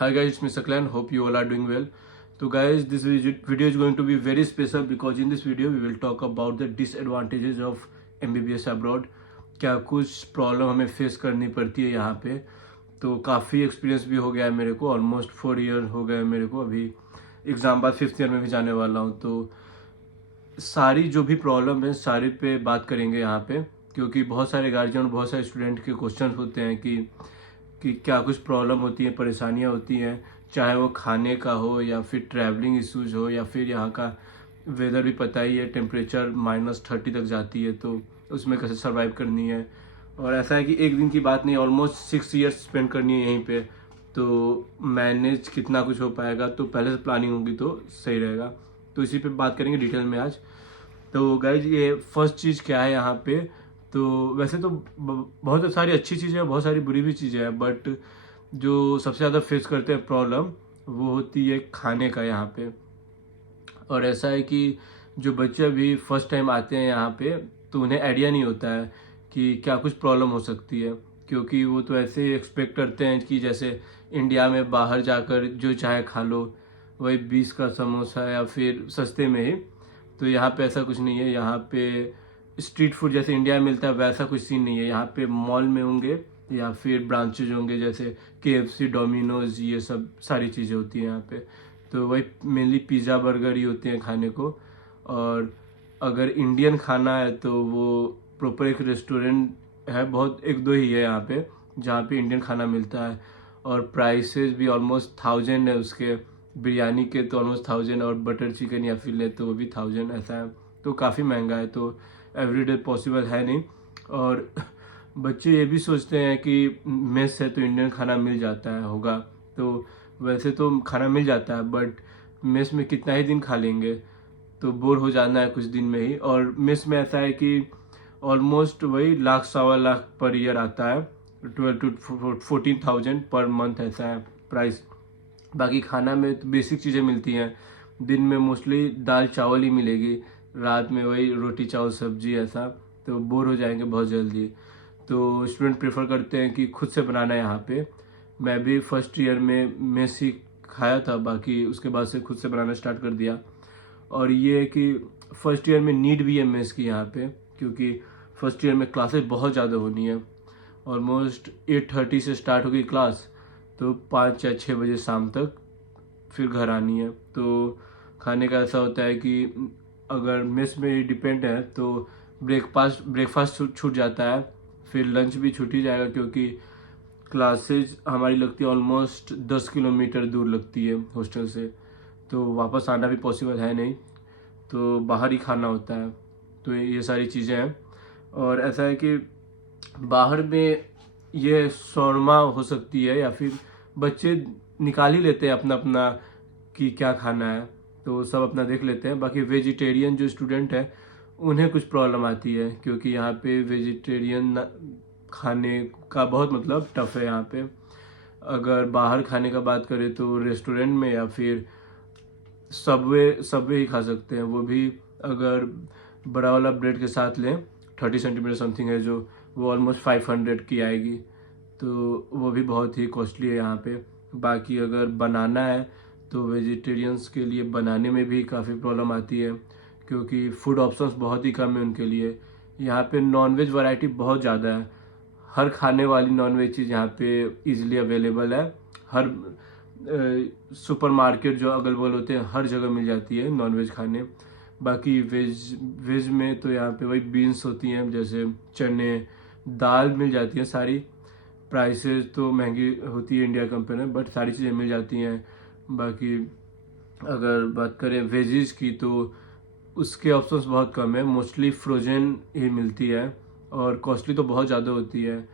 Hi guys, it's Mr. Clan. Hope you all are doing well. So guys, this video is going to be very special because in this video we will talk about the disadvantages of MBBS abroad. क्या कुछ problem हमें face करनी पड़ती है यहाँ पे। तो काफ़ी एक्सपीरियंस भी हो गया है मेरे को, ऑलमोस्ट 4 ईयर हो गए मेरे को। अभी एग्ज़ाम बाद 5th ईयर में भी जाने वाला हूँ। तो सारी जो भी प्रॉब्लम है सारी पे बात करेंगे यहाँ पे, क्योंकि बहुत सारे गार्जियन और बहुत सारे स्टूडेंट के क्वेश्चन होते हैं कि क्या कुछ प्रॉब्लम होती है, परेशानियाँ होती हैं, चाहे वो खाने का हो या फिर ट्रैवलिंग इश्यूज हो या फिर यहाँ का वेदर भी पता ही है, टेम्परेचर -30 तक जाती है, तो उसमें कैसे सर्वाइव करनी है। और ऐसा है कि एक दिन की बात नहीं, ऑलमोस्ट 6 ईयर्स स्पेंड करनी है यहीं पे, तो मैनेज कितना कुछ हो पाएगा, तो पहले से प्लानिंग होगी तो सही रहेगा। तो इसी पे बात करेंगे डिटेल में आज। तो गाइज, ये फर्स्ट चीज़ क्या है यहाँ पे। तो वैसे तो बहुत सारी अच्छी चीज़ें हैं, बहुत सारी बुरी भी चीज़ें हैं, बट जो सबसे ज़्यादा फेस करते हैं प्रॉब्लम वो होती है खाने का यहाँ पे। और ऐसा है कि जो बच्चे अभी फर्स्ट टाइम आते हैं यहाँ पे, तो उन्हें आइडिया नहीं होता है कि क्या कुछ प्रॉब्लम हो सकती है, क्योंकि वो तो ऐसे ही एक्सपेक्ट करते हैं कि जैसे इंडिया में बाहर जाकर जो चाहे खा लो, वही 20 का समोसा या फिर सस्ते में ही। तो यहाँ पे ऐसा कुछ नहीं है। यहाँ पे स्ट्रीट फूड जैसे इंडिया में मिलता है वैसा कुछ सीन नहीं है। यहाँ पे मॉल में होंगे या फिर ब्रांचेज होंगे, जैसे KFC, डोमिनोज, ये सब सारी चीज़ें होती हैं यहाँ पे। तो वही मेनली पिज़्ज़ा बर्गर ही होते हैं खाने को। और अगर इंडियन खाना है तो वो प्रॉपर एक रेस्टोरेंट है, बहुत एक दो ही है यहाँ पे जहाँ पे इंडियन खाना मिलता है। और प्राइसेस भी ऑलमोस्ट 1000 है उसके। बिरयानी के तो ऑलमोस्ट 1000, और बटर चिकन या फिर ले तो वो भी 1000 ऐसा है। तो काफ़ी महंगा है, तो एवरीडे पॉसिबल है नहीं। और बच्चे ये भी सोचते हैं कि मेस है तो इंडियन खाना मिल जाता है होगा। तो वैसे तो खाना मिल जाता है, बट मेस में कितना ही दिन खा लेंगे, तो बोर हो जाना है कुछ दिन में ही। और मेस में ऐसा है कि ऑलमोस्ट वही लाख सवा लाख पर ईयर आता है, 12 to 14,000 पर मंथ ऐसा है प्राइस। बाकी खाना में तो बेसिक चीज़ें मिलती हैं। दिन में मोस्टली दाल चावल ही मिलेगी, रात में वही रोटी चावल सब्जी ऐसा। तो बोर हो जाएंगे बहुत जल्दी। तो स्टूडेंट प्रेफर करते हैं कि खुद से बनाना है यहाँ पे। मैं भी फर्स्ट ईयर में मेस ही खाया था, बाकी उसके बाद से खुद से बनाना स्टार्ट कर दिया। और ये है कि फर्स्ट ईयर में नीड भी है मेस की यहाँ पे, क्योंकि फर्स्ट ईयर में क्लासेस बहुत ज़्यादा होनी है। ऑलमोस्ट 8:30 से स्टार्ट होगी क्लास, तो 5 या 6 बजे शाम तक फिर घर आनी है। तो खाने का ऐसा होता है कि अगर मेस में डिपेंड है तो ब्रेकफास्ट छूट जाता है, फिर लंच भी छूट ही जाएगा, क्योंकि क्लासेज हमारी लगती है ऑलमोस्ट 10 किलोमीटर दूर लगती है हॉस्टल से, तो वापस आना भी पॉसिबल है नहीं, तो बाहर ही खाना होता है। तो ये सारी चीज़ें हैं। और ऐसा है कि बाहर में ये शौरमा हो सकती है, या फिर बच्चे निकाल ही लेते हैं अपना अपना कि क्या खाना है, तो सब अपना देख लेते हैं। बाकी वेजिटेरियन जो स्टूडेंट है उन्हें कुछ प्रॉब्लम आती है, क्योंकि यहाँ पे वेजिटेरियन खाने का बहुत मतलब टफ है यहाँ पे। अगर बाहर खाने का बात करें तो रेस्टोरेंट में या फिर सबवे ही खा सकते हैं, वो भी अगर बड़ा वाला ब्रेड के साथ लें, 30 सेंटीमीटर समथिंग है जो, वो ऑलमोस्ट 500 की आएगी, तो वो भी बहुत ही कॉस्टली है यहाँ पे। बाकी अगर बनाना है तो वेजिटेरियंस के लिए बनाने में भी काफ़ी प्रॉब्लम आती है, क्योंकि फूड ऑप्शंस बहुत ही कम है उनके लिए। यहाँ पे नॉनवेज वैरायटी बहुत ज़्यादा है, हर खाने वाली नॉनवेज चीज़ यहाँ पे इजीली अवेलेबल है। हर सुपरमार्केट जो अवेलेबल होते हैं हर जगह मिल जाती है नॉनवेज खाने। बाकी वेज में तो यहाँ पे वही बीन्स होती हैं, जैसे चने, दाल मिल जाती है सारी। प्राइसेस तो महंगी होती है इंडिया कंपेयर में, बट सारी चीज़ें मिल जाती हैं। बाकी अगर बात करें वेजीज की, तो उसके ऑप्शंस बहुत कम है, मोस्टली फ्रोजन ही मिलती है, और कॉस्टली तो बहुत ज़्यादा होती है।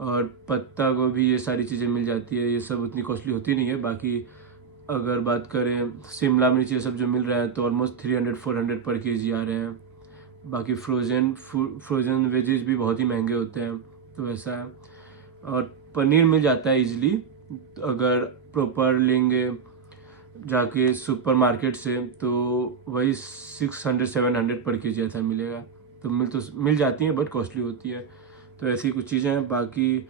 और पत्ता गोभी ये सारी चीज़ें मिल जाती है, ये सब उतनी कॉस्टली होती नहीं है। बाकी अगर बात करें शिमला मिर्च ये सब जो मिल रहा है, तो ऑलमोस्ट 300-400 पर केजी आ रहे हैं। बाकी फ्रोज़न वेजेस भी बहुत ही महंगे होते हैं, तो ऐसा है। और पनीर मिल जाता है इजीली, अगर प्रॉपर लेंगे जाके सुपरमार्केट से, तो वही 600-700 पर केजी ऐसा मिलेगा। तो मिल जाती हैं, बट कॉस्टली होती है। तो ऐसी कुछ चीज़ें हैं। बाकी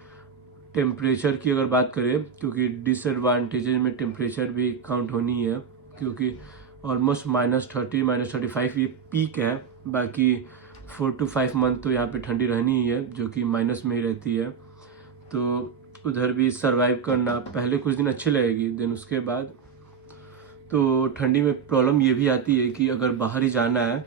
टेम्परेचर की अगर बात करें, क्योंकि डिसएडवांटेजेज में टेम्परेचर भी काउंट होनी है, क्योंकि ऑलमोस्ट -30 -35 ये पीक है। बाकी 4 to 5 मंथ तो यहाँ पे ठंडी रहनी ही है, जो कि माइनस में ही रहती है। तो उधर भी सरवाइव करना पहले कुछ दिन अच्छी लगेगी, देन उसके बाद तो ठंडी में प्रॉब्लम ये भी आती है कि अगर बाहर ही जाना है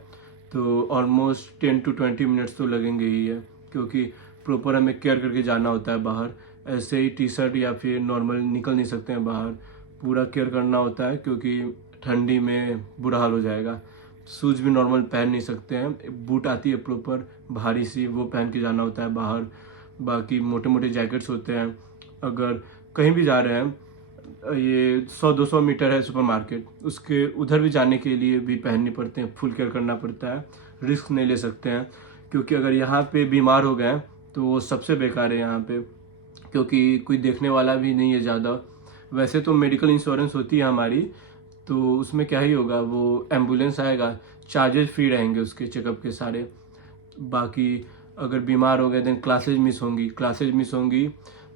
तो ऑलमोस्ट 10 to 20 मिनट्स तो लगेंगे ही है, क्योंकि प्रॉपर हमें केयर करके जाना होता है बाहर। ऐसे ही टी शर्ट या फिर नॉर्मल निकल नहीं सकते हैं बाहर, पूरा केयर करना होता है, क्योंकि ठंडी में बुरा हाल हो जाएगा। शूज़ भी नॉर्मल पहन नहीं सकते हैं, बूट आती है प्रॉपर भारी सी, वो पहन के जाना होता है बाहर। बाकी मोटे मोटे जैकेट्स होते हैं। अगर कहीं भी जा रहे हैं, ये 100-200 मीटर है सुपरमार्केट, उसके उधर भी जाने के लिए भी पहनने पड़ते हैं, फुल केयर करना पड़ता है। रिस्क नहीं ले सकते हैं, क्योंकि अगर यहाँ पे बीमार हो गए तो वो सबसे बेकार है यहाँ पे, क्योंकि कोई देखने वाला भी नहीं है ज़्यादा। वैसे तो मेडिकल इंश्योरेंस होती है हमारी, तो उसमें क्या ही होगा, वो एम्बुलेंस आएगा, चार्जेस फ्री रहेंगे उसके चेकअप के सारे। बाकी अगर बीमार हो गए देन क्लासेज मिस होंगी,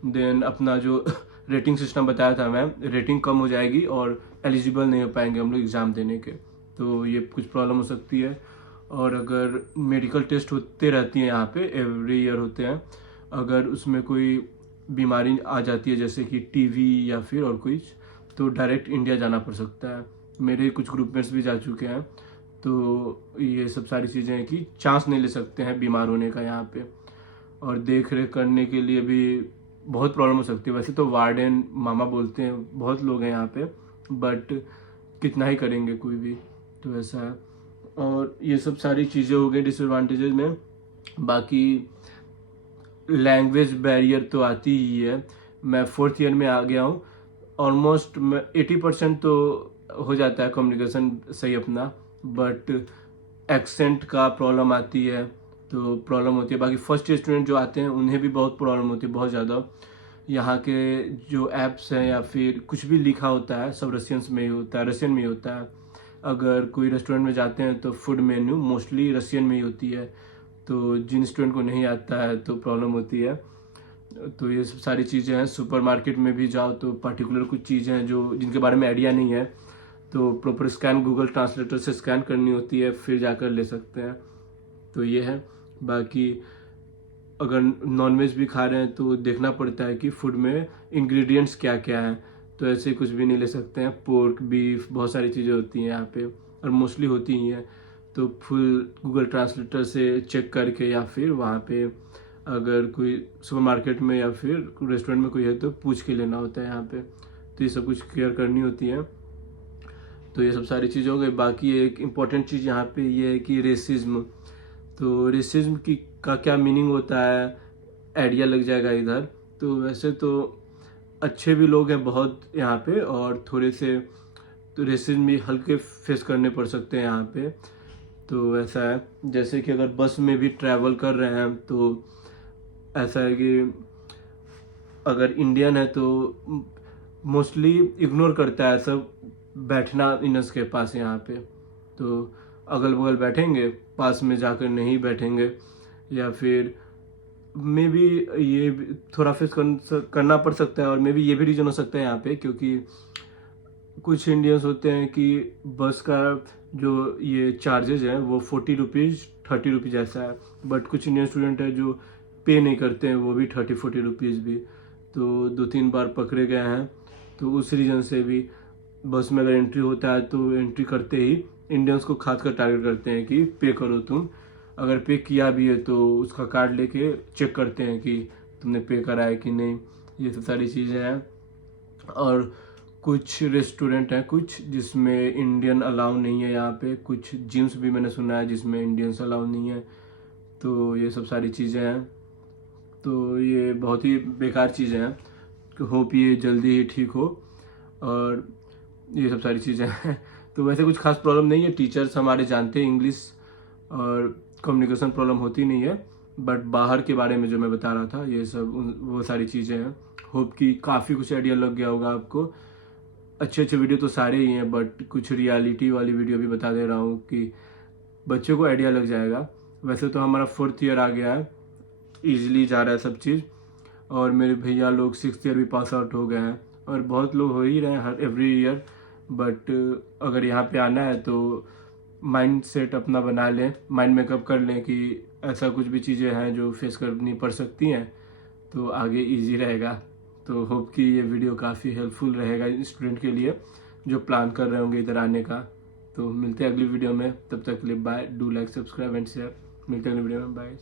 देन अपना जो रेटिंग सिस्टम बताया था मैम, रेटिंग कम हो जाएगी और एलिजिबल नहीं हो पाएंगे हम लोग एग्ज़ाम देने के, तो ये कुछ प्रॉब्लम हो सकती है। और अगर मेडिकल टेस्ट होते रहती हैं यहाँ पे, एवरी ईयर होते हैं, अगर उसमें कोई बीमारी आ जाती है जैसे कि टीवी या फिर और कुछ, तो डायरेक्ट इंडिया जाना पड़ सकता है। मेरे कुछ ग्रुपमेट्स भी जा चुके हैं, तो ये सब सारी चीज़ें हैं कि चांस नहीं ले सकते हैं बीमार होने का यहाँ पे। और देख रेख करने के लिए भी बहुत प्रॉब्लम हो सकती है। वैसे तो वार्डन मामा बोलते हैं, बहुत लोग हैं यहाँ पे, बट कितना ही करेंगे कोई भी, तो ऐसा है। और ये सब सारी चीज़ें हो गई डिसएडवांटेजेस में। बाकी लैंग्वेज बैरियर तो आती ही है। मैं 4th ईयर में आ गया हूँ, ऑलमोस्ट 80% तो हो जाता है कम्युनिकेशन सही अपना, बट एक्सेंट का प्रॉब्लम आती है, तो प्रॉब्लम होती है। बाकी फर्स्ट ईयर स्टूडेंट जो आते हैं उन्हें भी बहुत प्रॉब्लम होती है, बहुत ज़्यादा। यहाँ के जो ऐप्स हैं या फिर कुछ भी लिखा होता है सब रशियन में ही होता है। अगर कोई रेस्टोरेंट में जाते हैं तो फूड मेन्यू मोस्टली रशियन में ही होती है, तो जिन स्टूडेंट को नहीं आता है तो प्रॉब्लम होती है। तो ये सब सारी चीज़ें हैं। सुपरमार्केट में भी जाओ तो पर्टिकुलर कुछ चीज़ें हैं जो जिनके बारे में आइडिया नहीं है, तो प्रॉपर स्कैन गूगल ट्रांसलेटर से स्कैन करनी होती है, फिर जाकर ले सकते हैं, तो ये है। बाकी अगर नॉनवेज भी खा रहे हैं तो देखना पड़ता है कि फूड में इंग्रेडिएंट्स क्या क्या हैं, तो ऐसे कुछ भी नहीं ले सकते हैं। पोर्क, बीफ, बहुत सारी चीज़ें होती हैं यहाँ पे, और मोस्टली होती ही हैं, तो फुल गूगल ट्रांसलेटर से चेक करके, या फिर वहाँ पे अगर कोई सुपरमार्केट में या फिर रेस्टोरेंट में कोई है तो पूछ के लेना होता है यहाँ पे। तो ये सब कुछ केयर करनी होती है। तो ये सब सारी चीज़ें हो गई। बाकी एक इम्पॉर्टेंट चीज़ यहाँ पे ये है कि रेसिज्म, तो रेसिज्म की का क्या मीनिंग होता है, आइडिया लग जाएगा इधर। तो वैसे तो अच्छे भी लोग हैं बहुत यहाँ पे, और थोड़े से तो रेसिज्म भी हल्के फेस करने पड़ सकते हैं यहाँ पे। तो ऐसा है, जैसे कि अगर बस में भी ट्रैवल कर रहे हैं तो ऐसा है कि अगर इंडियन है तो मोस्टली इग्नोर करता है सब बैठना इनस के पास यहाँ पे, तो अगल बगल बैठेंगे, पास में जाकर नहीं बैठेंगे, या फिर मे बी ये थोड़ा फेस करना पड़ सकता है। और मे बी ये भी रीज़न हो सकता है यहाँ पे, क्योंकि कुछ इंडियंस होते हैं कि बस का जो ये चार्जेस हैं वो 40 रुपीज़ 30 रुपीज़ ऐसा है, बट कुछ इंडियन स्टूडेंट है जो पे नहीं करते हैं, वो भी 30-40 रुपीज़ भी। तो 2-3 बार पकड़े गए हैं, तो उस रीज़न से भी बस में अगर एंट्री होता है तो एंट्री करते ही इंडियंस को खास कर टारगेट करते हैं कि पे करो तुम। अगर पे किया भी है तो उसका कार्ड लेके चेक करते हैं कि तुमने पे करा है कि नहीं। ये सब सारी चीज़ें हैं। और कुछ रेस्टोरेंट हैं कुछ जिसमें इंडियन अलाउ नहीं है यहाँ पे, कुछ जिम्स भी मैंने सुना है जिसमें इंडियंस अलाउ नहीं है। तो ये सब सारी चीज़ें हैं, तो ये बहुत ही बेकार चीज़ें हैं। होप ये जल्दी ही ठीक हो। और ये सब सारी चीज़ें हैं। तो वैसे कुछ खास प्रॉब्लम नहीं है, टीचर्स हमारे जानते हैं इंग्लिश, और कम्युनिकेशन प्रॉब्लम होती नहीं है। बट बाहर के बारे में जो मैं बता रहा था ये सब वो सारी चीज़ें हैं। होप कि काफ़ी कुछ आइडिया लग गया होगा आपको। अच्छे वीडियो तो सारे ही हैं, बट कुछ रियलिटी वाली वीडियो भी बता दे रहा हूँ कि बच्चों को आइडिया लग जाएगा। वैसे तो हमारा 4th ईयर आ गया है, ईजिली जा रहा है सब चीज़। और मेरे भैया लोग 6th ईयर भी पास आउट हो गए हैं, और बहुत लोग हो ही रहे हैं हर एवरी ईयर। बट अगर यहाँ पे आना है तो माइंड सेट अपना बना लें, माइंड मेकअप कर लें कि ऐसा कुछ भी चीज़ें हैं जो फेस करनी पड़ सकती हैं, तो आगे इजी रहेगा। तो होप कि ये वीडियो काफ़ी हेल्पफुल रहेगा स्टूडेंट के लिए जो प्लान कर रहे होंगे इधर आने का। तो मिलते हैं अगली वीडियो में, तब तक के लिए bye. Do like, subscribe and share. मिलते हैं अगली वीडियो में, बाय।